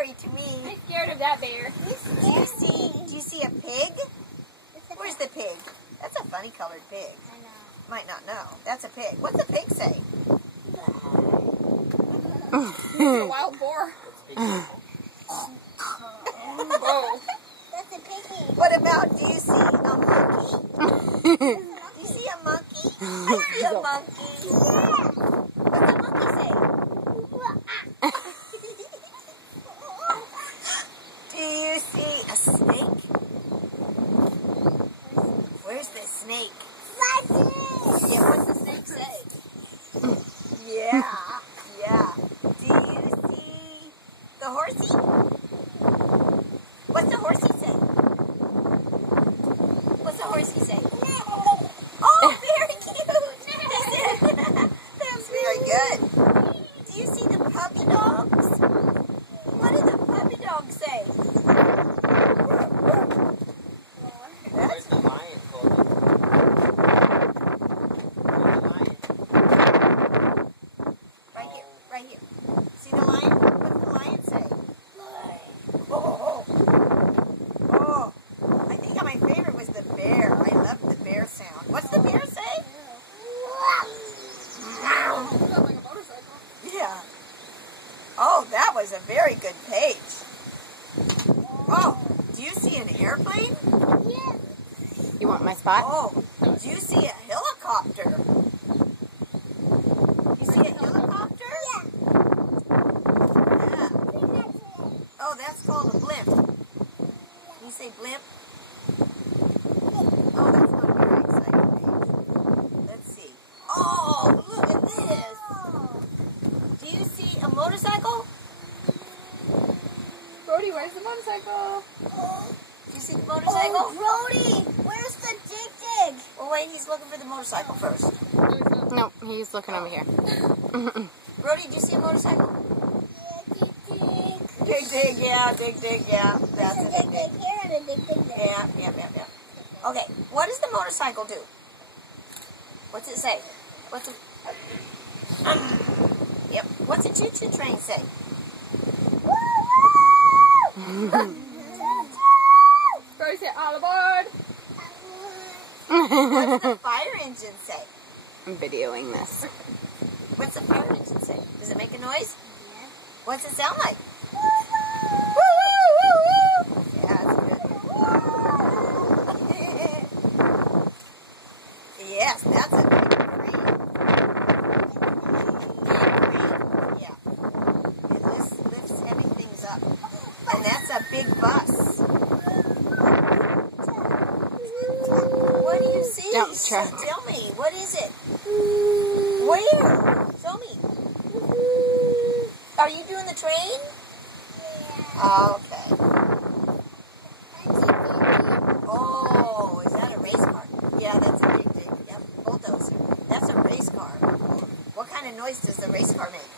scary to me. I'm scared of that bear. Do you see a pig? Where's the pig? That's a funny colored pig. I know. Might not know. That's a pig. What's the pig say? It's a wild boar. Whoa. That's a piggy. What about, do you see a monkey? Do you see a monkey? I see a monkey. Yeah. What's the monkey say? Do you see a snake? Where's the snake? Yeah, what's the snake say? Yeah, yeah. Do you see the horsey? What's the horsey say? What's the horsey say? Oh, very cute. That's very good. Do you see the puppy dogs? What do the puppy dogs say? Where's the lion called? Right here, right here. See the lion? What's the lion say? Oh, oh. I think my favorite was the bear. I loved the bear sound. What's the bear say? Sounds like a motorcycle. Yeah. Oh, that was a very good page. Oh, do you see an airplane? Yeah. You want my spot? Oh, do you see a helicopter? You see a helicopter? Yeah. Yeah. Oh, that's called a blimp. You say blimp? Oh, that's not a very exciting page. Let's see. Oh, look at this. Do you see a motorcycle? Brody, where's the motorcycle? Do you see the motorcycle? Brody, where's the dig? Well, wait, he's looking for the motorcycle first. No, he's looking over here. Brody, do you see a motorcycle? Yeah, Dig, yeah, dig, yeah. That's There's a a dig. dig here and a dig there. Yeah. Okay, what does the motorcycle do? What's it say? What's it? Yep. What's a choo-choo train say? Brody said, all aboard. What's the fire engine say? I'm videoing this. What's the fire engine say? Does it make a noise? Yeah. What's it sound like? Yeah, that's good. Yes, that's a big crane. Big crane. Yeah. It lifts heavy things up. And that's a big bus. What do you see? Dump truck. Tell me, what is it? Where? Show me. Are you doing the train? Okay. Oh, is that a race car? Yeah, that's a big dig. Yep, both those. That's a race car. What kind of noise does the race car make?